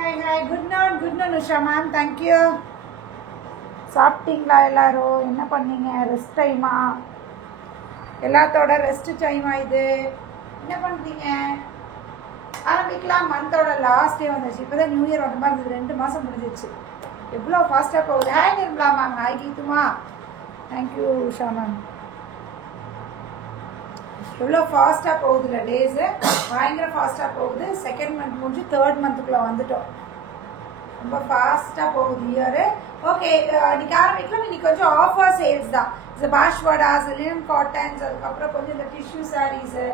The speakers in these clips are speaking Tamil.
hi. Good noon, Usha ma'am. Thank you. சாப்பிட்டீங்களா எல்லாரும்? என்ன பண்ணீங்க? ரெஸ்ட் டைமா? எல்லாத்தோட ரெஸ்ட் டைமா இது? என்ன பண்ணுறீங்க? ஆரம்பிக்கலாம். மந்தோட லாஸ்ட் டே வந்துச்சு. இப்போ தான் நியூ இயர் வந்த மாதிரி இருந்தது. 2 மாதம் முடிஞ்சிச்சு. எவ்வளோ ஃபாஸ்ட்டாக போகுது. Hi Nirmala ma'am. ஹாய் கீதுமா. Thank you Usha ma'am. எவ்வளோ ஃபாஸ்ட்டாக போகுதுல்ல டேஸு, பயங்கர ஃபாஸ்ட்டாக போகுது. 2nd மந்த் முடிஞ்சு 3rd மந்த்துக்குள்ளே வந்துட்டோம். ரொம்ப ஃபாஸ்ட்டாக போகுது இயரு. ஓகே, இன்னைக்கு ஆரம்பிக்கலாம். இன்னைக்கு கொஞ்சம் ஆஃபர் சேல்ஸ் தான். இந்த பாஷ்வாடாஸ், லினன் காட்டன்ஸ், அதுக்கப்புறம் கொஞ்சம் இந்த டிஷ்யூ சாரீஸு,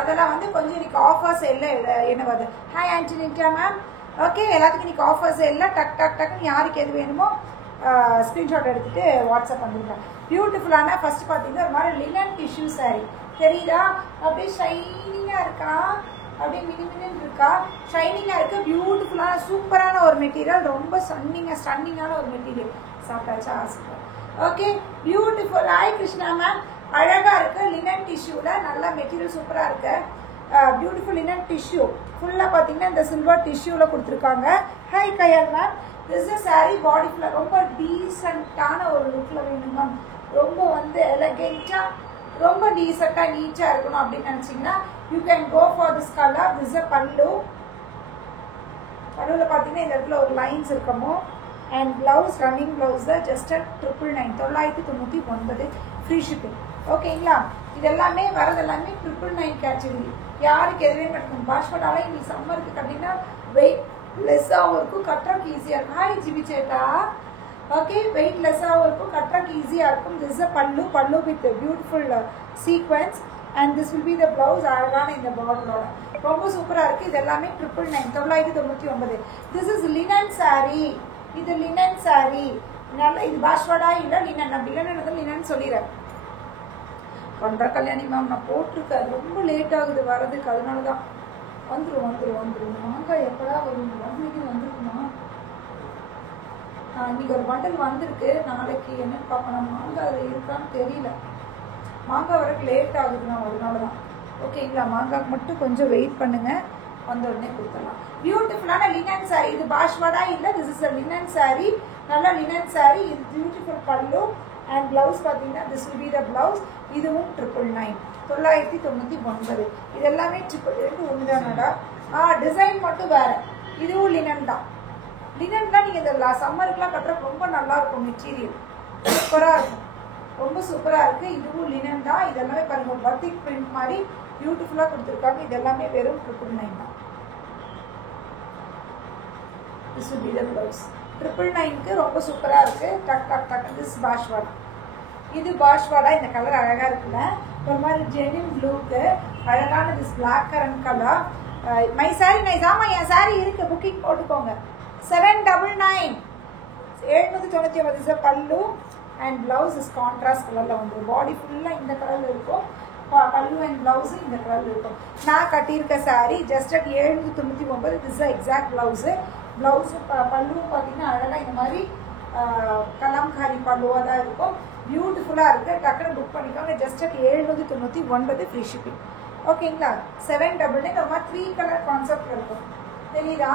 அதெல்லாம் வந்து கொஞ்சம் இன்னைக்கு ஆஃபர் சேலில் என்ன வருது. Hi ஆன்டினிட்டா ma'am. ஓகே, எல்லாத்துக்கும் இன்னைக்கு ஆஃபர் சேலில் டக்குன்னு யாருக்கு எது வேணுமோ ஸ்க்ரீன்ஷாட் எடுத்துகிட்டு வாட்ஸ்அப் வந்துருக்கேன். பியூட்டிஃபுல்லான ஃபர்ஸ்ட் பார்த்தீங்கன்னா ஒரு மாதிரி லினன் டிஷ்யூ சாரீ தெரியுதா? அப்படியே ஷைனிங்காக இருக்கா, அப்படியே மினிமினு இருக்கா, ஷைனிங்காக இருக்குது. பியூட்டிஃபுல்லான சூப்பரான ஒரு மெட்டீரியல், ரொம்ப ஸ்டன்னிங்கான ஒரு மெட்டீரியல். சாப்பிட்டாச்சா? Super. Okay, beautiful. Hi Krishna ma'am. அழகாக இருக்குது. லினன் டிஷ்யூவில் நல்ல மெட்டீரியல் சூப்பராக இருக்குது. பியூட்டிஃபுல் லினன் டிஷ்யூ ஃபுல்லாக பார்த்தீங்கன்னா இந்த சில்வர் டிஷ்யூவில் கொடுத்துருக்காங்க. Hi Kayal ma'am. This is sari body ஃபுல்லாக ரொம்ப டீசெண்டான ஒரு லுக்கில் வேணும் மேம். ரொம்ப வந்து எலகெண்ட்டாக, ரொம்ப டீசெண்டாக நீட்டாக இருக்கணும் அப்படின்னு நினச்சிங்கன்னா you can go for this colour. This a pallu. பல்லுவில் பார்த்தீங்கன்னா இந்த இடத்துல ஒரு லைன்ஸ் இருக்கமோ. அண்ட் ப்ளவுஸ், ரன்னிங் ப்ளவுஸ் தான். Just 999 999 free shipping. ஓகேங்களா? இது எல்லாமே வரதெல்லாமே 999 கேட்டகரி. யாருக்கு எதுவே கிடைக்கும். பாஷ்படால இன்னைக்கு சம்மருக்கு கட்டிங்கன்னா வெயிட் லெஸ்ஸாகவும் இருக்கும், கட்டுறதுக்கு ஈஸியாக இருக்கும். ஹாய் ஜிபி சேட்டா. ஓகே, வெயிட் லெஸ்ஸாகவும் இருக்கும், கட்டுறதுக்கு ஈஸியாக இருக்கும். This a pallu with beautiful sequins and this will be the blouse. அழகான இந்த பார்டரோட ரொம்ப சூப்பராக இருக்குது. இது எல்லாமே 999 999. This is linen sari. இது லினன் சாரீ. நல்லா இது பாஷ்வாடா இல்லை லினன். அப்படி இல்லைன்னு லினன் சொல்லிடுறேன். பண்ணுற கல்யாணி மேம் நான் போட்டிருக்கேன். ரொம்ப லேட் ஆகுது வரதுக்கு, அதனால தான். வந்துடும். மாங்காய் எப்படா வரும்? வந்துருக்குமா? இன்னைக்கு ஒரு பண்டல் வந்திருக்கு. நாளைக்கு என்னன்னு பார்க்கணும். மாங்காய் அதில் இருக்கான்னு தெரியல. மாங்காய் வரக்கு லேட் ஆகுதுண்ணா, அதனால தான். ஓகேங்களா? மாங்காய்க்கு மட்டும் கொஞ்சம் வெயிட் பண்ணுங்கள், வந்த உடனே கொடுத்துடலாம். பியூட்டிஃபுல்லான லினன் சாரீ. இது பாஷ்வாடா இல்லை, this is a linen sari. நல்லா லினன் சாரீ. இது பியூட்டிஃபுல் பல்லு அண்ட் ப்ளவுஸ் பார்த்தீங்கன்னா this will be the blouse. இதுவும் 999 999. இது எல்லாமே 2 ஒன்று தானடா. டிசைன் மட்டும் வேறு. இதுவும் லினன் தான். லினன்லாம் நீங்கள் இந்த சம்மருக்குலாம் கட்டுற ரொம்ப நல்லா இருக்கும். மெட்டீரியல் சூப்பராக இருக்கும், ரொம்ப சூப்பராக இருக்குது. இதுவும் லினன் தான். இதெல்லாமே பாருங்கள், பத்திக் பிரிண்ட் மாதிரி பியூட்டிஃபுல்லாக கொடுத்துருக்காங்க. இது எல்லாமே வெறும் 999 தான். This will be the blouse. 999க்கு ரொம்ப சூப்பராக இருக்குது. டக். திஸ் பாஷ்வாடா. இது பாஷ்வாடா. இந்த கலர் அழகாக இருக்குல்ல, ஒரு மாதிரி ஜெனின் ப்ளூக்கு அழகான this blackcurrant colour. My sari nice. ஆமாம், என் சாரி இருக்குது, புக்கிங் போட்டுக்கோங்க. 799 799 இஸ் பல்லு அண்ட் ப்ளவுஸ் இஸ் கான்ட்ராஸ்ட் கலரில் வந்துடும். பாடி ஃபுல்லாக இந்த கலரில் இருக்கும். பல்லு அண்ட் ப்ளவுஸு இந்த கலரில் இருக்கும். நான் கட்டியிருக்க sari just 799. This exact blouse. ப்ளவுஸும் பல்லுவும் பார்த்தீங்கன்னா அழகாக இந்த மாதிரி கலம்காரி பல்லுவாக தான் இருக்கும். பியூட்டிஃபுல்லாக இருக்குது. டக்குன்னு புக் பண்ணிக்கோங்க. Just 799 free shipping. ஓகேங்களா? 799 இந்த மாதிரி 3 கலர் கான்செப்ட் இருக்கும். தெரியுதா?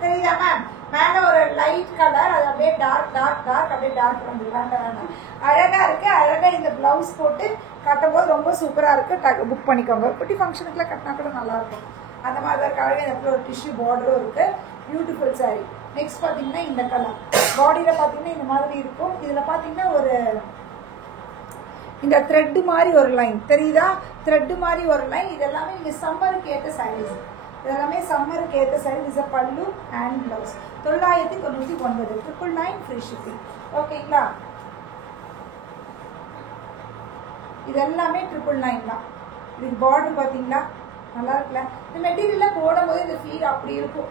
தெரியுதா மேம்? மேலே ஒரு லைட் கலர், அது அப்படியே டார்க் அப்படியே டார்க் வந்து வேண்டாம். அழகாக இருக்குது. அழகாக இந்த ப்ளவுஸ் போட்டு கட்டும்போது ரொம்ப சூப்பராக இருக்குது. புக் பண்ணிக்கோங்க. குட்டி ஃபங்க்ஷனுக்குலாம் கட்டினா கூட நல்லாயிருக்கும். அந்த மாதிரி தான் இருக்குது. அழகாக இந்த ஒரு டிஷ்யூ பார்டரும் இருக்குது. பியூட்டிஃபுல் சாரீ. நெக்ஸ்ட் பார்த்தீங்கன்னா இந்த கலர் பாடியில் பார்த்தீங்கன்னா இந்த மாதிரி இருக்கும். இதில் பார்த்தீங்கன்னா ஒரு இந்த த்ரெட்டு மாதிரி ஒரு லைன் தெரியுதா? த்ரெட்டு மாதிரி ஒரு லைன். இதெல்லாமே நீங்கள் சம்மருக்கு ஏற்ற சாரீஸ். இதெல்லாமே சம்மருக்கு ஏற்ற சாரீ. இஸ் அ பல்லு அண்ட் ப்ளவுஸ். 999 999 free shipping. ஓகேங்களா? இது எல்லாமே 999 தான். இதுக்கு பார்டர் பார்த்தீங்களா நல்லா இருக்குல்ல? இந்த மெட்டீரியல்லாம் போடும்போது இந்த ஃபீல் அப்படி இருக்கும்.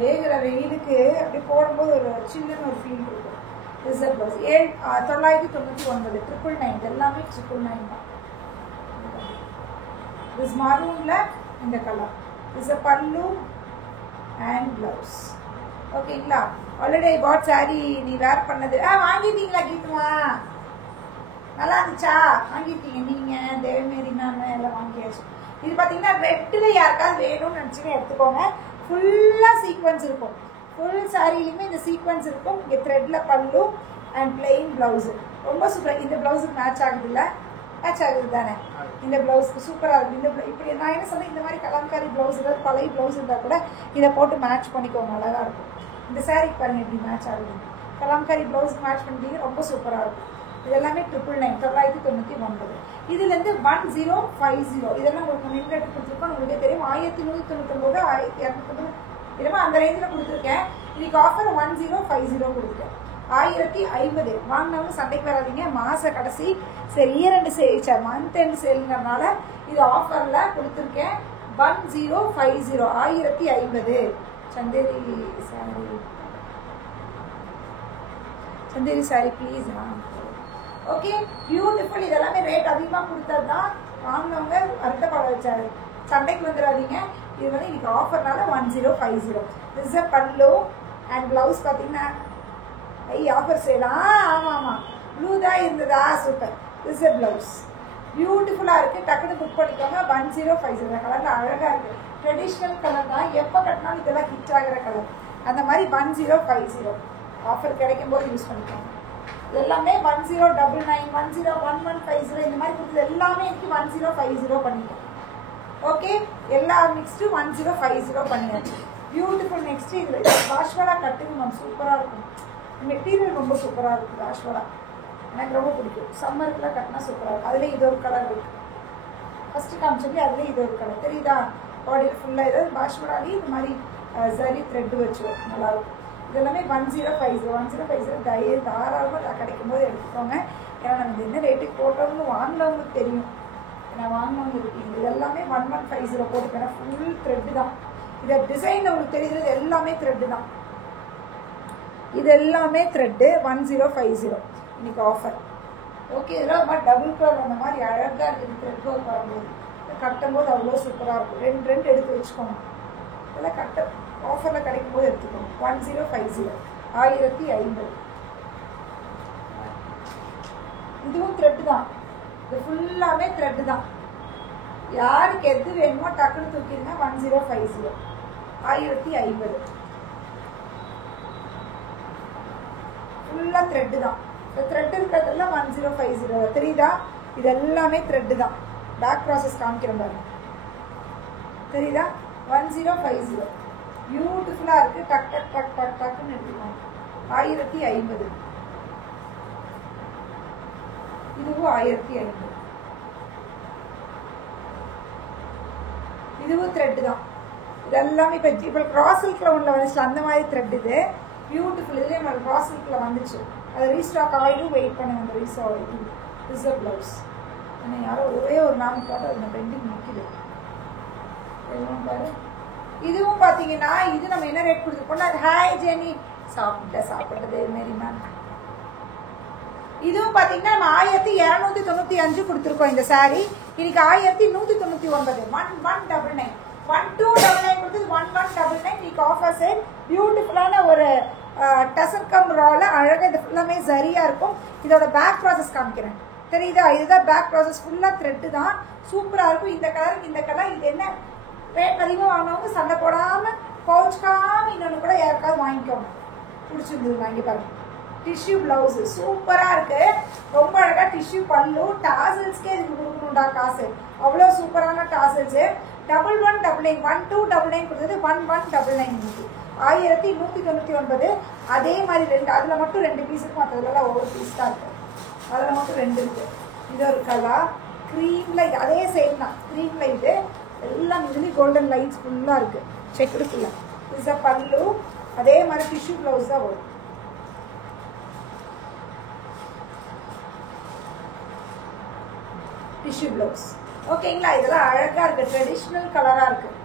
வேகிற வெயிலுக்கு அப்படி போடும்போது ஒரு சில்லுன்னு ஒரு ஃபீல் இருக்கும். ரிசர்வ் ப்ளவுஸ் 999 999 எல்லாமே 999 தான். திஸ் மரூனில் இந்த கலர். திஸ் அ பல்லு அண்ட் ப்ளவுஸ். ஓகேங்களா? ஆல்ரெடி ஐ பாட் சாரீ. நீ வேர் பண்ணது வாங்கிட்டீங்களா கீதுமா? நல்லா இருந்துச்சா? வாங்கியிருக்கீங்க நீங்கள், தேவமேரி மேம் எல்லாம் வாங்கியாச்சு. இது பார்த்தீங்கன்னா ரெட்டில் யாருக்காவது வேணும்னு நினச்சிங்க எடுத்துக்கோங்க. ஃபுல்லாக சீக்வன்ஸ் இருக்கும். ஃபுல் சாரிலையுமே இந்த சீக்வன்ஸ் இருக்கும். இங்கே த்ரெட்டில் பல்லு அண்ட் பிளெயின் ப்ளவுஸு. ரொம்ப சூப்பராக. இந்த ப்ளவுஸுக்கு மேட்ச் ஆகுது இல்லை? மேட்ச் ஆகுது தானே? இந்த ப்ளவுஸ்க்கு சூப்பராக இருக்கும். இந்த இப்படி நான் என்ன சொன்னேன், இந்த மாதிரி கலம்காரி ப்ளவுஸ் ஏதாவது பழைய ப்ளவுஸ் இருந்தால் கூட இதை போட்டு மேட்ச் பண்ணிக்கோங்க, அழகாக இருக்கும். இந்த சாரிக்கு பாருங்கள் எப்படி மேட்ச் ஆகுது. கலம்காரி ப்ளவுஸ்க்கு மேட்ச் பண்ணிட்டீங்க, ரொம்ப சூப்பராக இருக்கும். இது எல்லாமே 999 999. இதுலேருந்து 1050 இதெல்லாம் உங்களுக்கு மின் ரேட்டு கொடுத்துருக்கோம். உங்களுக்கே தெரியும் 1199 1200 இதெல்லாம் அந்த ரேஞ்சில் கொடுத்துருக்கேன். இன்னைக்கு ஆஃபர் 1050 கொடுத்துட்டேன். 1050 வாங்கினவங்க சண்டைக்கு வராதிங்க. மாத கடைசி சரி year end sale month end சேலுங்கிறதுனால இது ஆஃபரில் கொடுத்துருக்கேன். 1050 1050. Chanderi sari please. Okay beautiful. இதெல்லாமே ரேட் அதிகமாக கொடுத்தது தான். வாங்கினவங்க வருத்தப்பட வச்சாரு, சண்டைக்கு வந்துடாதீங்க. இது வந்து இன்னைக்கு ஆஃபர்னால 1050. திஸ் அ பல்லு அண்ட் ப்ளவுஸ் பார்த்தீங்கன்னா ஆஃபர் சேலாம். ஆமாம் ஆமாம், ப்ளூ தான் இருந்ததா? சூப்பர். திஸ் அ ப்ளவுஸ் பியூட்டிஃபுல்லாக இருக்குது. டக்குன்னு புக் பண்ணிக்கோங்க. 1050 கலரில் அழகாக இருக்குது. ட்ரெடிஷ்னல் கலர் தான், எப்போ கட்டினாலும் இதெல்லாம் ஹிட் ஆகிற கலர். அந்த மாதிரி 1050 ஆஃபர் கிடைக்கும் போது யூஸ் பண்ணிக்கோங்க. எல்லாமே 1099 1150 இந்த மாதிரி கொடுத்தது எல்லாமே எனக்கு 1050 பண்ணிட்டேன். ஓகே எல்லாம் மிக்ஸ்டு 1050 பண்ணியாச்சு. பியூட்டிஃபுல். நெக்ஸ்ட்டு இது ராஷ்வாலா கட்டுங்க மேம், சூப்பராக இருக்கும். மெட்டீரியல் ரொம்ப சூப்பராக இருக்குது. ராஷ்வாலா எனக்கு ரொம்ப பிடிக்கும். சம்மருக்குலாம் கட்டினா சூப்பராக இருக்கும். அதில் இது ஒரு கலர் இருக்குது. ஃபஸ்ட்டு காமிச்சோம்லே அதில் இது ஒரு கலர் தெரியுதா? பாடியில் ஃபுல்லாக ஏதாவது ராஷ்வாலாலேயும் இந்த மாதிரி சரி த்ரெட்டு வச்சு நல்லாயிருக்கும். இதெல்லாமே 1050 தாராளமாக கிடைக்கும் போது எடுத்துக்கோங்க. ஏன்னா நம்ம என்ன ரேட்டுக்கு போட்டோம்னு வாங்கினவங்களுக்கு தெரியும். ஏன்னா வாங்கினவங்க இருக்கீங்க. இது எல்லாமே 1150 போட்டுக்கேன். ஃபுல் த்ரெட்டு தான். இதை டிசைன் உங்களுக்கு தெரியுது, எல்லாமே த்ரெட்டு தான். இது எல்லாமே த்ரெட்டு 1050 இன்னைக்கு ஆஃபர். ஓகே இதெல்லாம் மாதிரி டபுள் கலர் அந்த மாதிரி அழகாக இருக்குது. த்ரெட் ஒர்க் வரும்போது கட்டும்போது அவ்வளோ சூப்பராக இருக்கும். ரெண்டு எடுத்து வச்சுக்கோங்க. இதெல்லாம் ஆஃபரில் கிடைக்கும் போது எடுத்துக்கோங்க. 1050 1050. இதுவும் த்ரெட்டு தான். இது ஃபுல்லாமே த்ரெட்டு தான். யாருக்கு எது வேணுமோ டக்குன்னு தூக்கிடுங்க. 1050 1050 ஃபுல்லாக த்ரெட்டு தான். இந்த த்ரெட் இருக்கிறதெல்லாம் 1050 தெரியுதா? இது எல்லாமே த்ரெட்டு தான். பேக் ப்ராசஸ் காமிக்கிறேன் பாருங்க, தெரியுதா? 1050 பியூட்டிஃபுல்லாக இருக்குது. டக் டக் டக் டக் டக்குன்னு எடுத்துக்கோங்க. 1050. இதுவும் 1050. இதுவும் த்ரெட்டு தான். இது எல்லாமே இப்போ கிராஸ் சில்கில் ஒன்றில் வந்துச்சு, அந்த மாதிரி த்ரெட். இது பியூட்டிஃபுல். இதுலேயே நம்ம கிராஸ் சில்கில் வந்துச்சு. அது ரீஸ்டாக் ஆகிடும். வெயிட் பண்ணுங்க. அந்த ரிசர்வ் ப்ளவுஸ் ஆனால் யாரோ ஒரே ஒரு நாள் போட்டு அது பெண்டிங் நிற்கிது. பாரு. இதுவும் பார்த்தீங்கன்னா இது நம்ம என்ன ரேட் கொடுத்துருக்கோம்னா, ஹாய் ஜெனி சாப்பிட்டது மாரி மேம். இதுவும் பார்த்தீங்கன்னா நம்ம 1295 கொடுத்துருக்கோம். இந்த சாரி இன்னைக்கு 1199. 1199 1299 கொடுத்தது 1199. இன்னைக்கு ஆஃபர் சேல். பியூட்டிஃபுல்லான ஒரு டசர் கம் ரால அழகாக இது ஃபுல்லாமே சரியாக இருக்கும். இதோட பேக் ப்ராசஸ் காமிக்கிறேன், தெரியுதா? இதுதான் பேக் ப்ராசஸ். ஃபுல்லாக த்ரெட்டு தான். சூப்பராக இருக்கும். இந்த கலருக்கு இந்த கலர். இது என்ன ரேட் அதிகமாக வாங்கினவங்க சண்டை போடாமல் கோச்சுக்காமல் இன்னொன்று கூட யாருக்காவது வாங்கிக்கோங்க. பிடிச்சிருந்தது வாங்கி பாருங்க. டிஷ்யூ ப்ளவுஸு சூப்பராக இருக்குது. ரொம்ப அழகாக டிஷ்யூ பல்லு. டாசல்ஸ்க்கே இதுக்கு கொடுக்கணும்டா காசு. அவ்வளோ சூப்பரான டாசல்ஸு. 1199 1299 கொடுத்தது 1199 1199. அதே மாதிரி ரெண்டு, அதில் மட்டும் 2 பீஸ் இருக்கும். மற்றதுலாம் ஒவ்வொரு பீஸ் தான் இருக்குது. அதில் மட்டும் 2 இருக்குது. இது ஒரு கலர் க்ரீம் லைட். அதே சேம் தான், க்ரீம் லைட்டு. எல்லாம் இதுலேயும் கோல்டன் லைட்ஸ் ஃபுல்லாக இருக்குது. செக்குடு ஃபுல்லாக. இது பல்லு. அதே மாதிரி டிஷ்யூ ப்ளவுஸ் தான் வரும். டிஷ்யூ ப்ளவுஸ் ஓகேங்களா? இதெல்லாம் அழகாக இருக்குது. ட்ரெடிஷ்னல் கலராக இருக்குது.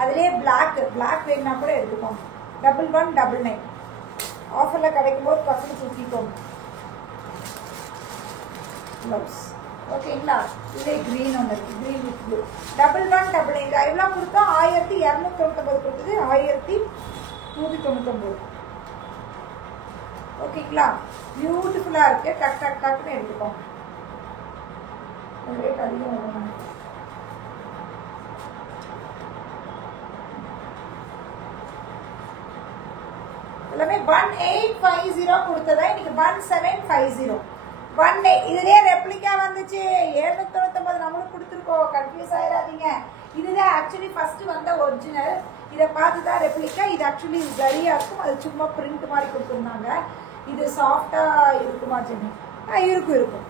அதிலே பிளாக் வேணுன்னா கூட எடுத்துக்கோங்க. 1199 ஆஃபரில் கிடைக்கும் போது பசங்க தூக்கிக்கோங்க. ப்ளவுஸ் ஓகேங்களா? இதே க்ரீன் ஒன்று இருக்குது. Green with blue. 1199 எவ்வளோ கொடுத்தோம்? 1299 கொடுத்தது 1199. ஓகேங்களா? பியூட்டிஃபுல்லாக இருக்குது. டக் டக் டக்குன்னு எடுத்துக்கோங்க. ரேட் அதிகம் வரும். எல்லாமே 1850 கொடுத்ததா இன்னைக்கு 1750. 18 இதுலயே ரெப்ளிகா வந்துச்சு 799 நம்மளும் கொடுத்துருக்கோம். கன்ஃபியூஸ் ஆயிடாதீங்க. இதுதான் ஆக்சுவலி ஃபர்ஸ்ட் வந்த ஒரிஜினல். இதை பார்த்து தான் ரெப்ளிகா. இது ஆக்சுவலி சரியா இருக்கும். அது சும்மா பிரிண்ட் மாதிரி கொடுத்துருந்தாங்க. இது சாஃப்டா இருக்குமா ஜெனி? இருக்கும்.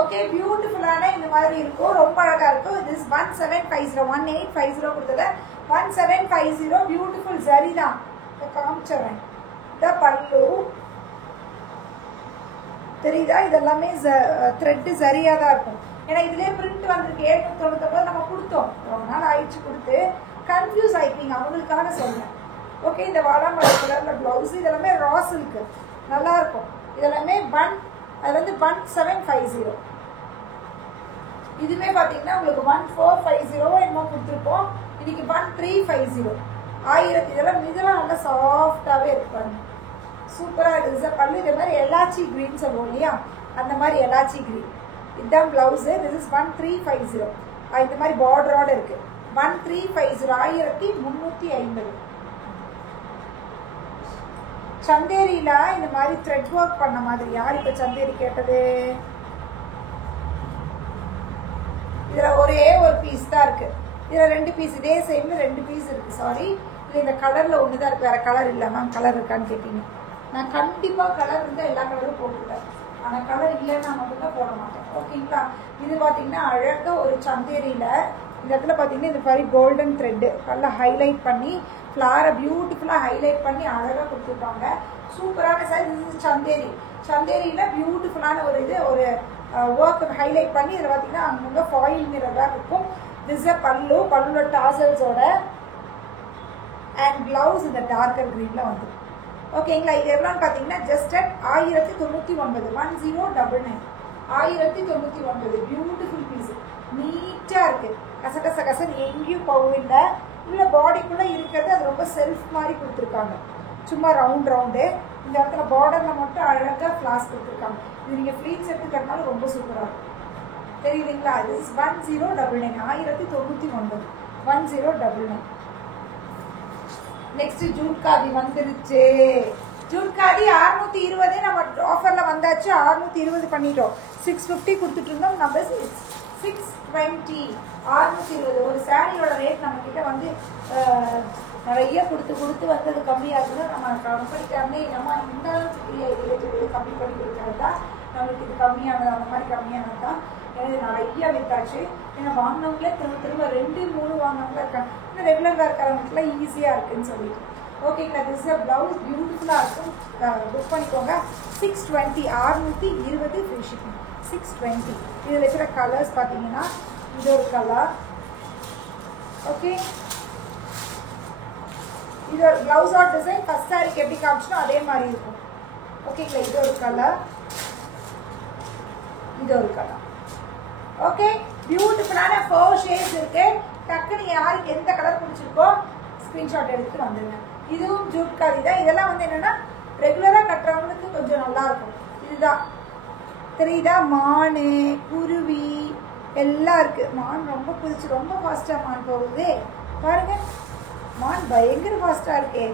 ஓகே, பியூட்டிஃபுல்லான இந்த மாதிரி இருக்கும். ரொம்ப அழகா இருக்கும். திஸ் 1750 1850 கொடுத்தது 1750. பியூட்டிஃபுல் ஜரி தான். காமிச்சிடுறேன். இந்த பல்லு தெரியுதா? இதெல்லாமே த்ரெட்டு சரியா தான் இருக்கும். ஏன்னா இதுலேயே பிரிண்ட் வந்திருக்கு. 799 நம்ம கொடுத்தோம். ரொம்ப நாள் ஆயிடுச்சு கொடுத்து. கன்ஃபியூஸ் ஆயிப்பீங்க, அவங்களுக்காக சொல்றேன். ஓகே, இந்த வாடாமல்லி கலர்ல பிளவுஸ் இதெல்லாமே ரா சில்க் நல்லா இருக்கும். இதெல்லாமே அது வந்து 1750. இதுமே பாத்தீங்கன்னா உங்களுக்கு 1450 என்னமோ கொடுத்துருப்போம். இன்னைக்கு 1350. 1000. இதெல்லாம் நல்லா சாஃப்டாவே இருப்பாங்க. சூப்பரா இருக்குது. பல்லு இதே மாதிரி எலாச்சி கிரீன் சொல்லுவோம் இல்லையா, அந்த மாதிரி எலாச்சி கிரீன். இதுதான் பிளவுஸ். This is 1350. இந்த மாதிரி பார்டரோட இருக்கு. 1350 1350. சந்தேரியில இந்த மாதிரி த்ரெட் ஒர்க் பண்ண மாதிரி. யார் இப்ப சந்தேரி கேட்டது? இதுல ஒரே ஒரு பீஸ் தான் இருக்கு. இதுல 2 பீஸ், இதே சேம்ல 2 பீஸ் இருக்கு. சாரி, இது இந்த கலர்ல ஒண்ணுதான் இருக்கு. வேற கலர் இல்ல மேம். கலர் இருக்கான்னு கேட்டீங்க. நான் கண்டிப்பா கலர் இருந்தா எல்லா கலரும் போட்டுருவேன். ஆனா கலர் இல்லைன்னா மட்டும்தான் போட மாட்டேன். ஓகேங்களா? இது பாத்தீங்கன்னா அழகா ஒரு சந்தேரியில இந்த இடத்துல பாத்தீங்கன்னா இந்த மாதிரி கோல்டன் த்ரெட் நல்லா ஹைலைட் பண்ணி ஃப்ளாரை பியூட்டிஃபுல்லா ஹைலைட் பண்ணி அழகா கொடுத்துருப்பாங்க. சூப்பரான சைஸ். இது சந்தேரி. சந்தேரியில பியூட்டிஃபுல்லான ஒரு இது ஒரு ஒர்க் ஹைலைட் பண்ணி இதில் பார்த்தீங்கன்னா அங்கங்க ஃபாயில் மிரராக இருக்கும். திஸ் அ பல்லு. பல்லுல டாசல்ஸோட அண்ட் பிளவுஸ் இந்த டார்க்கர் கிரீன்ல வந்து. ஓகேங்களா? இது எவ்வளோன்னு பார்த்தீங்கன்னா ஜஸ்ட் அட் 1099. 1099. 1099. Beautiful piece. நீட்டா இருக்கு. கசகசகசன் எங்கேயும் போகவில்லை. உள்ள பாடிக்குள்ள இருக்கிறது அது ரொம்ப செல்ஃப் மாதிரி கொடுத்துருக்காங்க. சும்மா ரவுண்டு இந்த இடத்துல பார்டர்ல மட்டும் அழகா ஃபிளாஸ் கொடுத்துருக்காங்க. இது நீங்க ஃப்ளீட்ஸ் எடுத்து கட்டினாலும் ரொம்ப சூப்பரா இருக்கும். தெரியுதுங்களா? இது 1099. 1099. 1099. நெக்ஸ்ட் ஜூட்காதி வந்துருச்சு. ஜூட்காதி 620 நம்ம ஆஃபர்ல வந்தாச்சு. 620 பண்ணிட்டோம். 650 கொடுத்துட்டு இருந்தோம். நம்ம 620. 620. ஒரு சாரியோட ரேட் நம்ம கிட்ட வந்து நிறைய கொடுத்து வந்தது கம்மியா இருக்குன்னா நம்ம கம்பெனிக்காரனே நம்ம இந்த அளவுக்கு கம்மி பண்ணி கொடுக்கறது தான் நம்மளுக்கு இது கம்மியானது. அந்த மாதிரி கம்மியானது தான். எனக்கு நிறைய வித்தாச்சு. ஏன்னா வாங்கினவங்களே திரும்ப 2 3 வாங்கினவங்களா இருக்காங்க. இன்னும் ரெகுலராக இருக்கிறவங்களுக்குலாம் ஈஸியாக இருக்குன்னு சொல்லிட்டு. ஓகேங்களா? திஸ் இஸ் பிளவுஸ் பியூட்டிஃபுல்லாக இருக்கும். புக் பண்ணிக்கோங்க. 620. 620 ஃப்ரீ ஷிப்பிங். 620. இதில் இருக்கிற கலர்ஸ் பார்த்தீங்கன்னா இது ஒரு கலர். ஓகே, இது ஒரு பிளவுஸோட டிசைன். ஃபர்ஸ்ட் சாரிக்கு எப்படி காமிச்சோ அதே மாதிரி இருக்கும். ஓகேங்களா? இது ஒரு கலர், இது ஒரு கலர். ஓகே, பியூட்டிஃபுல்லான 4 ஷேட்ஸ் இருக்கு. டக்குன்னு யாருக்கு எந்த கலர் பிடிச்சிருக்கோ ஸ்கிரீன்ஷாட் எடுத்து வந்துடுங்க. இதுவும் ஜூட்காதி தான். இதெல்லாம் வந்து என்னன்னா ரெகுலரா கட்டுறவங்களுக்கு கொஞ்சம் நல்லா இருக்கும். இதுதான் தெரியுதா? மானு குருவி எல்லாம் இருக்கு. மான் ரொம்ப புதுச்சு. ரொம்ப ஃபாஸ்டா மான் போகுது பாருங்க. மான் பயங்கர ஃபாஸ்டா இருக்கே.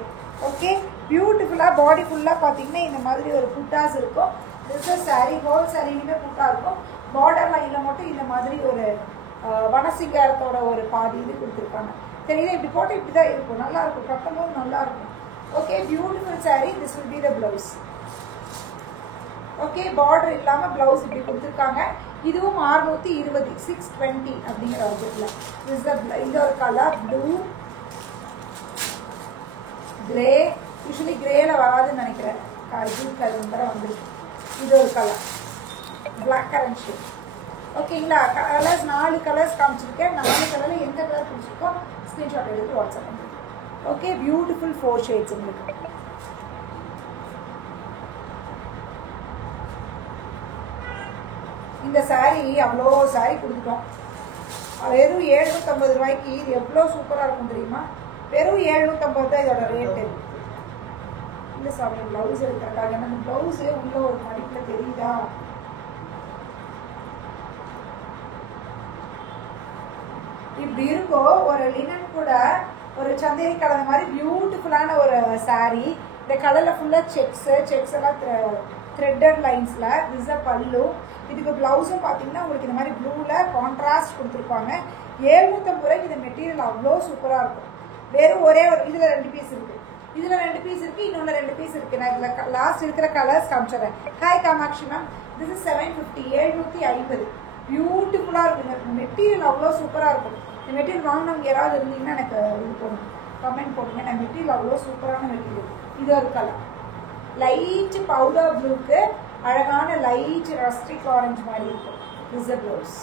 ஓகே, பியூட்டிஃபுல்லா பாடி ஃபுல்லா பாத்தீங்கன்னா இந்த மாதிரி ஒரு புட்டாஸ் இருக்கும். திஸ் சாரி ஹோல் சாரியுமே புட்டா இருக்கும். பார்டர் லைன்ல மட்டும் இந்த மாதிரி ஒரு வனசிங்காரத்தோட ஒரு பாதி இது கொடுத்துருக்காங்க. தெரியல, இப்படி போட்டு இப்படிதான் இருக்கும். நல்லா இருக்கும். கட்டமும் நல்லா இருக்கும். Okay, beautiful sorry. This will be the blouse. Okay, border இல்லாம பிளவுஸ் இப்படி கொடுத்துருக்காங்க. இதுவும் 620. 620 அப்படிங்கிற ஆப்ஜெக்ட்ல. இந்த ஒரு கலர் ப்ளூ கிரே. யூஸ்வலி கிரேல வராதுன்னு நினைக்கிறேன். ஜூட்காதி தர வந்துருக்கு. இது ஒரு கலர் பிளாக் கரண்ட் ஷேட். ஓகேங்களா? கலர்ஸ் 4 கலர்ஸ் காமிச்சிருக்கேன். 4 கலர்ல எந்த கலர் பிடிச்சிருக்கோ ஸ்கிரீன்ஷாட் எடுத்து வாட்ஸ்அப் பண்ணுங்க. ஓகே, பியூட்டிஃபுல் 4 ஷேட்ஸ் உங்களுக்கு. இந்த சாரி அவ்வளோ சாரி கொடுத்துட்டோம். வெறும் 750 ரூபாய்க்கு இது எவ்வளோ சூப்பராக இருக்கும் தெரியுமா? வெறும் 750 தான் இதோட ரேட்டு. இந்த சாரி பிளவுஸ் எடுத்துருக்காங்க. எனக்கு பிளவுஸ் உள்ள ஒரு மடிப்பில் தெரியுதா? இப்படி இருக்கும். ஒரு லினன் கூட ஒரு சந்தேரி கலந்த மாதிரி பியூட்டிஃபுல்லான ஒரு saree. இந்த கலரில் ஃபுல்லாக செக்ஸ் எல்லாம் த்ரெட்டட் லைன்ஸில். திஸ் அ பல்லு. இதுக்கு ப்ளவுஸும் பார்த்தீங்கன்னா உங்களுக்கு இந்த மாதிரி ப்ளூவில் கான்ட்ராஸ்ட் கொடுத்துருப்பாங்க. 750 ரூபாய்க்கு இந்த மெட்டீரியல் அவ்வளோ சூப்பராக இருக்கும். வெறும் ஒரே ஒரு இதில் 2 பீஸ் இருக்குது, இதில் 2 பீஸ் இருக்குது, இன்னொன்று 2 பீஸ் இருக்குது. நான் இதில் லாஸ்ட் இருக்கிற கலர்ஸ் காமிச்சிடுறேன். Hi Kamakshi ma'am, this is 750, 750. பியூட்டிஃபுல்லாக இருக்கும். இந்த மெட்டீரியல் அவ்வளோ சூப்பராக இருக்கும். இந்த மெட்டீரியல் வாங்கினவங்க யாராவது இருந்தீங்கன்னா எனக்கு இது போடுங்க, கமெண்ட் போடுங்க. நான் மெட்டீரியல் அவ்வளோ சூப்பரான மெட்டீரியல். இது ஒரு கலர் லைட் பவுடர் ப்ளூக்கு அழகான லைட் ரஸ்டிக் ஆரஞ்சு மாதிரி இருக்கும். This a blouse.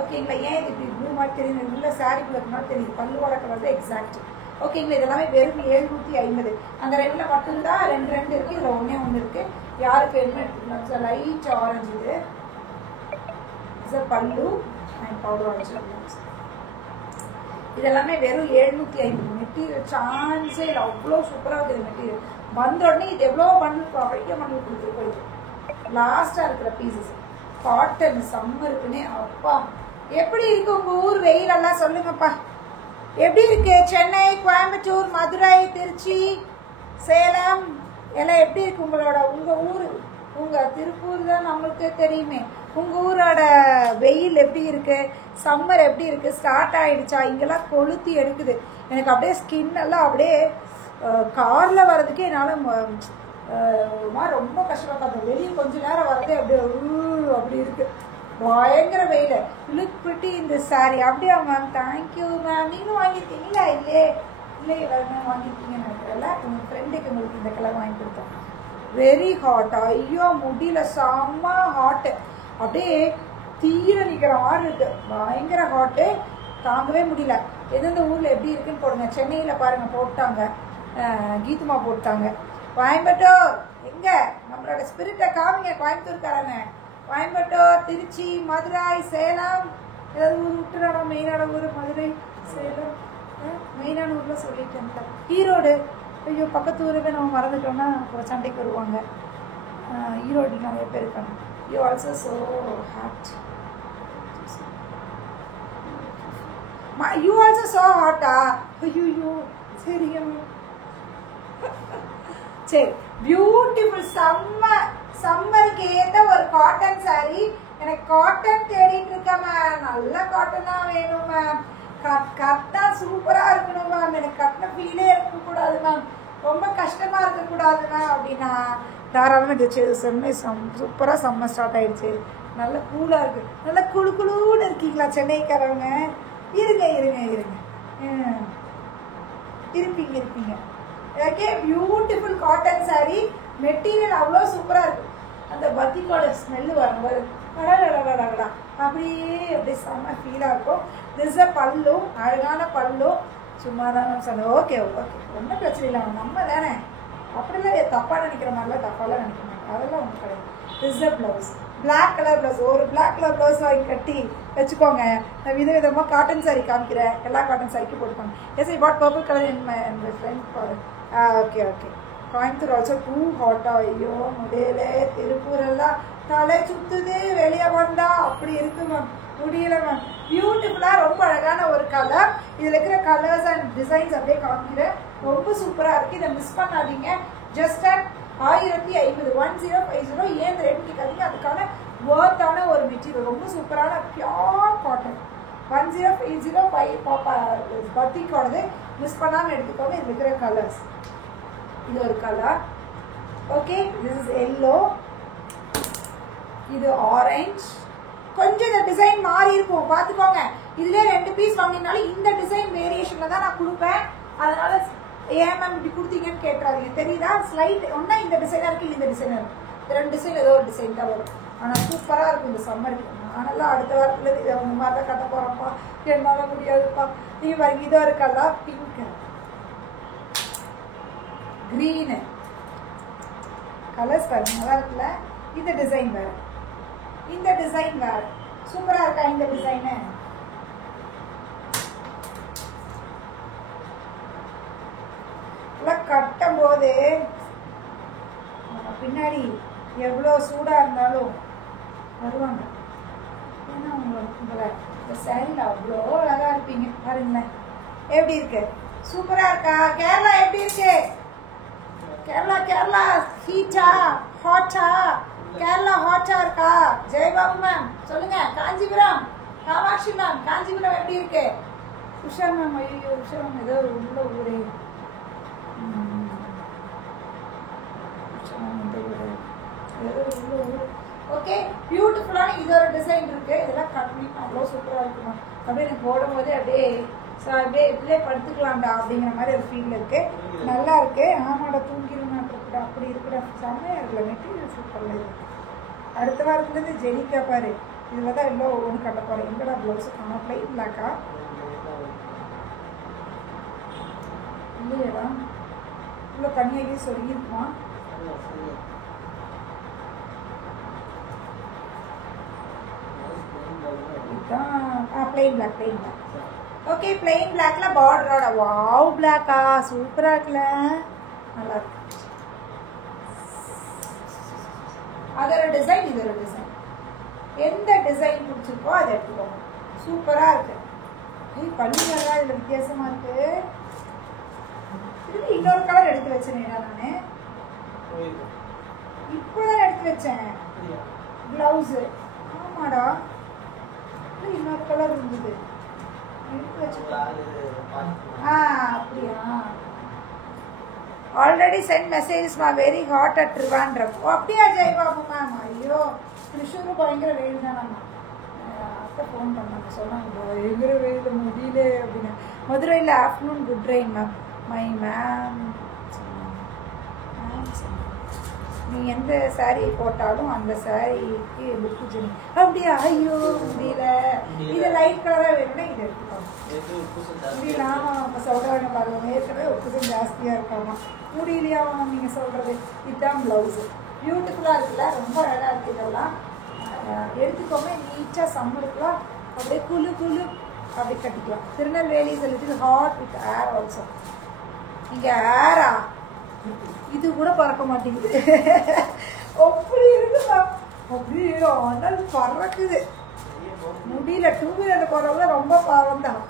ஓகேங்களா? ஏன் இது இப்படி ப்ளூ மாதிரி தெரியுது? உள்ள சாரிக்குள்ள மாதிரி தெரியுது. பல்லுவோட கலர் தான் எக்ஸாக்ட். ஓகேங்களா? இதெல்லாமே வெறும் 750. அந்த 2ல் மட்டும்தான் 2 இருக்குது. இதில் ஒன்று இருக்குது. யாருக்கு வேணுமோ எடுத்துக்கலாம். லைட் ஆரஞ்சு இது. இஸ் அ பல்லு அண்ட் பவுடர் ஆரஞ்சு. இதெல்லாமே வெறும் 750. மெட்டீரியல் சான்ஸே இல்லை, அவ்வளோ சூப்பராக இருக்குது மெட்டீரியல். வந்த உடனே இது எவ்வளோ பண்டில் நிறைய பண்டில் கொடுத்துருக்கோம். இது லாஸ்ட்டாக இருக்கிற பீசஸ் காட்டன் சம்மருக்குன்னே. அப்பா எப்படி இருக்கு உங்கள் ஊர் வெயிலெல்லாம் சொல்லுங்கப்பா. எப்படி இருக்கு சென்னை, கோயம்புத்தூர், மதுரை, திருச்சி, சேலம் எல்லாம் எப்படி இருக்கு உங்கள் ஊர்? உங்கள் திருப்பூர் தான் நம்மளுக்கு தெரியுமே. உங்கள் ஊரோட வெயில் எப்படி இருக்கு? சம்மர் எப்படி இருக்கு? ஸ்டார்ட் ஆயிடுச்சா? இங்கெல்லாம் கொளுத்தி எடுக்குது. எனக்கு அப்படியே ஸ்கின் எல்லாம் அப்படியே காரில் வர்றதுக்கே என்னால் ரொம்ப கஷ்டமாக இருக்கும். வெளியே கொஞ்ச நேரம் வரதே அப்படியே அப்படி இருக்கு. பயங்கர வெயில். லுக் பிரிட்டி இந்த சாரி. அப்படியா மேம்? Thank you ma'am. நீங்களும் வாங்கியிருக்கீங்களா? இல்லையே வாங்கியிருக்கீங்கன்னு நினைக்கிறேன்ல. உங்கள் ஃப்ரெண்டுக்கு உங்களுக்கு இந்த கலர் வாங்கி கொடுத்தோம். Very hot. ஐயோ முடியல, செம்ம ஹாட்டு. அப்படியே தீர நிற்கிற மாதிரி இருக்கு. பயங்கர ஹாட்டு, தாங்கவே முடியல. எந்தெந்த ஊரில் எப்படி இருக்குன்னு போடுங்க. சென்னையில் பாருங்கள் போட்டாங்க, கீதுமா போட்டாங்க. கோயம்புத்தூர் எங்க நம்மளோட ஸ்பிரிட்டை காமிங்க. கோயம்புத்தூர்காரங்க கோயம்புத்தூர், திருச்சி, மதுரை, சேலம். ஏதாவது ஊர் விட்டுறாடா? மெயினான ஊர் மதுரை, சேலம். மெயினான ஊரில் சொல்லிட்டேன். ஈரோடு. ஐயோ பக்கத்து ஊருக்கு நம்ம மறந்துட்டோம்னா அப்புறம் சண்டைக்கு வருவாங்க. ஈரோடு நிறைய பேர் இருக்காங்க. You also so hot. You also so ஹாட்டா? ஐயோ சரிங்க. சரி, பியூட்டிஃபுல் சம்மருக்கு ஏற்ற ஒரு காட்டன் சாரி. எனக்கு காட்டன் தேடிட்டு இருக்கேன் மேம். நல்ல காட்டனா வேணும் மேம். கட்டினா சூப்பராக இருக்கணும் மேம். எனக்கு கட்டின ஃபீலே இருக்கக்கூடாது மேம். ரொம்ப கஷ்டமாக இருக்கக்கூடாது மேம். அப்படின்னா தாராளமாக சூப்பராக சம்மர் ஸ்டார்ட் ஆயிடுச்சு. நல்ல கூலாக இருக்குது. நல்லா குழுன்னு இருக்கீங்களா சென்னைக்காரவங்க? இருங்க இருப்பீங்க. Okay, beautiful cotton sorry. Material அவ்வளோ சூப்பராக இருக்குது. அந்த பத்திக்கோட ஸ்மெல்லு வரும்போது அப்படியே செம்ம ஃபீலாக இருக்கும். திஸ் அ பல்லு, அழகான பல்லு. சும்மா தான் மேம் சொன்னேன். ஓகே ஒன்றும் பிரச்சனை இல்லை. நம்ம தானே, அப்படிலாம் தப்பாக நினைக்கிற மாதிரிலாம் தப்பாலாம் நினைக்க மாட்டேன். அதெல்லாம் ஒன்றும் கிடையாது. This a blouse, black colour blouse. ஒரு பிளாக் கலர் ப்ளவுஸ் வாங்கி கட்டி வச்சுக்கோங்க. நான் விதவிதமாக காட்டன் சாரி காமிக்கிறேன். எல்லா காட்டன் சாரிக்கும் போட்டுக்கோங்க. Yes I bought purple colour in my friend. Okay Coimbatore also too ஹாட்டா. ஐயோ முடியல. திருப்பூர் எல்லாம் தலை சுத்துது வெளியே வந்தா. அப்படி இருக்கு மேம், முடியல மேம். பியூட்டிஃபுல்லாக ரொம்ப அழகான ஒரு கலர். இதில் இருக்கிற கலர்ஸ் அண்ட் டிசைன்ஸ் அப்படியே காமிக்கிறேன். ரொம்ப சூப்பராக இருக்குது. இதை மிஸ் பண்ணாதீங்க. Just at 1050, 1050. ஏன் ரேட் கேட்காதீங்க. அதுக்கான ஒர்த்தான ஒரு மெட்டீரியல். ரொம்ப சூப்பரான பியோர் காட்டன். 1050 பத்திக்கோடது. மிஸ் பண்ணாமல் எடுத்துக்கோங்க. இது இருக்கிற கலர்ஸ். இது ஒரு colour. Okay, this is yellow. இது ஆரஞ்ச். கொஞ்சம் இந்த டிசைன் மாறி இருக்கும், பார்த்துக்கோங்க. இதுலேயே 2 பீஸ் வாங்கினாலும் இந்த டிசைன் வேரியேஷனில் தான் நான் கொடுப்பேன். அதனால ஏன் மேம் இப்படி கொடுத்தீங்கன்னு கேட்டுறாதீங்க. தெரியுதா? ஸ்லைட் ஒன்றா இந்த டிசைனாக இருக்குது, இந்த டிசைனாக இருக்குது. 2 டிசைன் ஏதோ ஒரு டிசைன் தான் வரும். ஆனால் சூப்பராக இருக்கும் இந்த சம்மருக்கு. நானெல்லாம் அடுத்த வாரத்தில் இதை உங்கள் மாதிரி தான் கட்ட போகிறப்பா. என்னால் முடியாதுப்பா. நீங்கள் பாருங்க, இதோ இருக்கெல்லாம் பிங்க்கு, க்ரீனு கலர்ஸ் பாருங்க, நல்லா இருக்குல்ல? இந்த டிசைன் வேறு, இந்த டிசைன் வேறு. சூப்பராக இருக்கா இந்த டிசைனு? கட்டும் போது பின்னாடி எவ்வளோ சூடாக இருந்தாலும் வருவாங்க. ஏன்னா உங்களை இந்த சாரியில் அவ்வளோ அழகாக இருப்பீங்க பாருங்களேன். எப்படி இருக்கு? சூப்பராக இருக்கா? கேரளா எப்படி இருக்கு? கேரளா ஹீட்டா ஹாட்டா? கேரளா ஹாட்டா இருக்கா? ஜெயபாபு மேம் சொல்லுங்க. காஞ்சிபுரம் காமாட்சி மேம், காஞ்சிபுரம் எப்படி இருக்கு? உஷா மேம், ஐயோ உஷா மேம் ஏதோ உள்ள ஊரே. ஓகே, பியூட்டிஃபுல்லான இது ஒரு டிசைன் இருக்கு. இதெல்லாம் கம்மி அவ்வளோ சூப்பராக இருக்குமா. அப்படியே எனக்கு போடும் போதே அப்படியே அப்படியே இதுலேயே படுத்துக்கலாம்டா அப்படிங்கிற மாதிரி ஒரு ஃபீல் இருக்கு. நல்லா இருக்கு. ஆமாடா தூங்கிடணும் இருக்குடா, அப்படி இருக்குடா. செம்மையா இருக்குல்ல, மெட்டீரியல் சூப்பர்ல இது. அடுத்த வாரத்துலேருந்து ஜெனிக்கா பாரு, இதில் தான் எல்லாம் ஒவ்வொன்று கட்ட போகிறேன். எங்கடா ப்ளவுஸு காண? பிளைன் பிளாக்கா இல்லையடா? இவ்வளோ தனியாகவே சொல்லியிருக்குமா? Plain black, plain black. Okay, plain பிளாக்ல பார்டரோட. வாவ், பிளாக்கா சூப்பரா இருக்குல்ல, நல்லா இருக்கு. அது ஒரு டிசைன், இது ஒரு டிசைன். எந்த டிசைன் பிடிச்சிருக்கோ அதை எடுத்துக்கோங்க. சூப்பரா இருக்கு. பள்ளிகள்லாம் இதுல வித்தியாசமா இருக்கு. இது இன்னொரு கலர் எடுத்து வச்சேன் நானு, இப்பதான் எடுத்து வச்சேன் பிளவுஸ். ஆமாடா, இன்னொரு கலர் இருந்தது எடுத்து வச்சுட்டேன். அப்படியா? ஆல்ரெடி சென்ட் மெசேஜஸ்மா வெரி ஹாட் அட் ட்ரிவாண்ட்ரம். அப்படியா ஜெயபாபு மேம்? ஐயோ, திருஷூர் பயங்கர வெயில் தானம்மா. அத்தை ஃபோன் பண்ணாங்க, சொன்னாங்க பயங்கர வெயில் முடியல அப்படின்னு. மதுரையில் afternoon good rain ma'am. My mam நீ எந்த சாரீ போட்டாலும் அந்த சாரீக்கு லுக்கு ஜெனி. அப்படியா? ஐயோ முடியல. இது லைட் கலராக வேணும்னா இதை எடுத்துக்கோங்க. முடியல. ஆமாம், நம்ம சொல்கிறாங்க பாருங்க, ஏற்கனவே உப்புசம் ஜாஸ்தியாக இருக்காமா. முடியலையா நீங்கள் சொல்கிறது? இதுதான் ப்ளவுஸு. பியூட்டிஃபுல்லாக இருக்குல்ல, ரொம்ப அழகாக இருக்குது. இதெல்லாம் எடுத்துக்கோங்க. நீட்டாக சம்மருக்குலாம் அப்படியே குழு குழு அப்படி கட்டிக்கலாம். திருநெல்வேலி சொல்லிட்டு ஹாட் வித் ஏர் ஆல்சோ. இங்கே ஏரா இது கூட பறக்க மாட்டேங்குது. அப்படி இருக்குதா? அப்படியே ஆனால் பறக்குது. முடியல. டூ வீலர் போகிறவங்க ரொம்ப பாவம் தான்.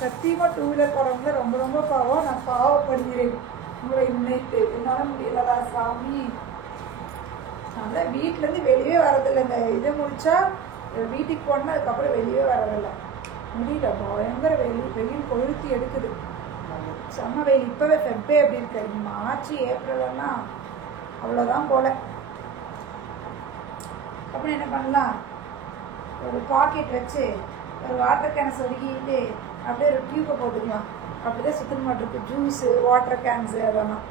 சத்தியமாக டூ வீலர் போகிறவங்க ரொம்ப ரொம்ப பாவம். நான் பாவப்படுகிறேன் உங்களை நினைத்து. என்னால் முடியலடா சாமி. அதனால் வீட்டிலேருந்து வெளியே வரதில்லை. இந்த இதை முடித்தா வீட்டுக்கு போனால் அதுக்கப்புறம் வெளியே வரதில்லை. முடியல, பயங்கர வெயில் கொழுத்தி எடுக்குது. செம்ம வெயில். இப்போவே ஃபெப்பே எப்படி இருக்கு? மார்ச் ஏப்ரல்லாம் அவ்வளோதான் போல. அப்படின்னு என்ன பண்ணலாம்? ஒரு பாக்கெட் வச்சு ஒரு வாட்டர் கேனை சொருகிட்டு அப்படியே ஒரு டியூப்பை போட்டுக்கலாம். அப்படிதான் சுத்தம் மாட்டிருக்கு. ஜூஸு, வாட்டர் கேன்ஸு அதெல்லாம்.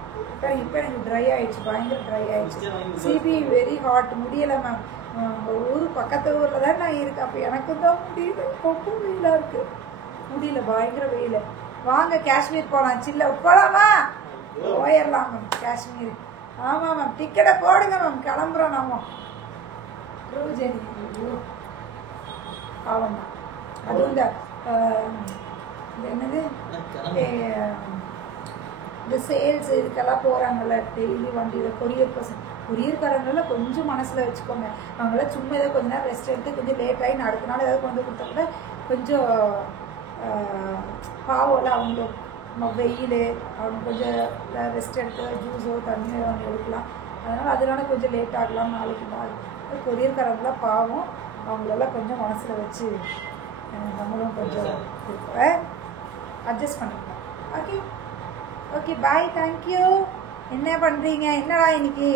இப்போ எனக்கு ட்ரை ஆகிடுச்சு, பயங்கர ட்ரை ஆகிடுச்சு. சிபி வெரி ஹாட். முடியலை மேம். உங்கள் ஊர் பக்கத்து ஊரில் தான் நான் இருக்கேன். அப்போ எனக்கு தான் முடியல, ரொம்ப வெயிலாக இருக்குது. முடியல, பயங்கர வெயில். வாங்க காஷ்மீர் போகலாம். சில்ல போகலாமா? போயிடலாம் மேம் காஷ்மீர். ஆமாம் மேம், டிக்கெட்டை போடுங்க மேம், கிளம்புறோம் நம்ம. ஜெனி ஆமாம் மேம். அதுவும் இந்த என்னது இந்த சேல்ஸ் இதுக்கெல்லாம் போகிறாங்கல்ல டெய்லி வண்டியில். கொரியர்காரங்கள கொஞ்சம் மனசில் வச்சுக்கோங்க. அவங்களாம் சும்மா ஏதோ கொஞ்ச நேரம் ரெஸ்ட் எடுத்து கொஞ்சம் லேட் ஆகி அடுத்த நாள் ஏதாவது கொண்டு கொடுத்தா கூட கொஞ்சம் பாவம்ல அவங்களும். வெயில் அவங்க கொஞ்சம் ரெஸ்ட் எடுத்து ஜூஸோ தண்ணியோ அவங்க எடுக்கலாம். அதனால கொஞ்சம் லேட் ஆகலாம் நாளைக்கு நாள். கொரியர்காரங்களாம் பாவம், அவங்களெல்லாம் கொஞ்சம் மனசில் வச்சு நம்மளும் கொஞ்சம் அட்ஜஸ்ட் பண்ணிக்கலாம். ஓகே ஓகே, பாய், தேங்க்யூ. என்ன பண்ணுறீங்க? என்னடா இன்னைக்கு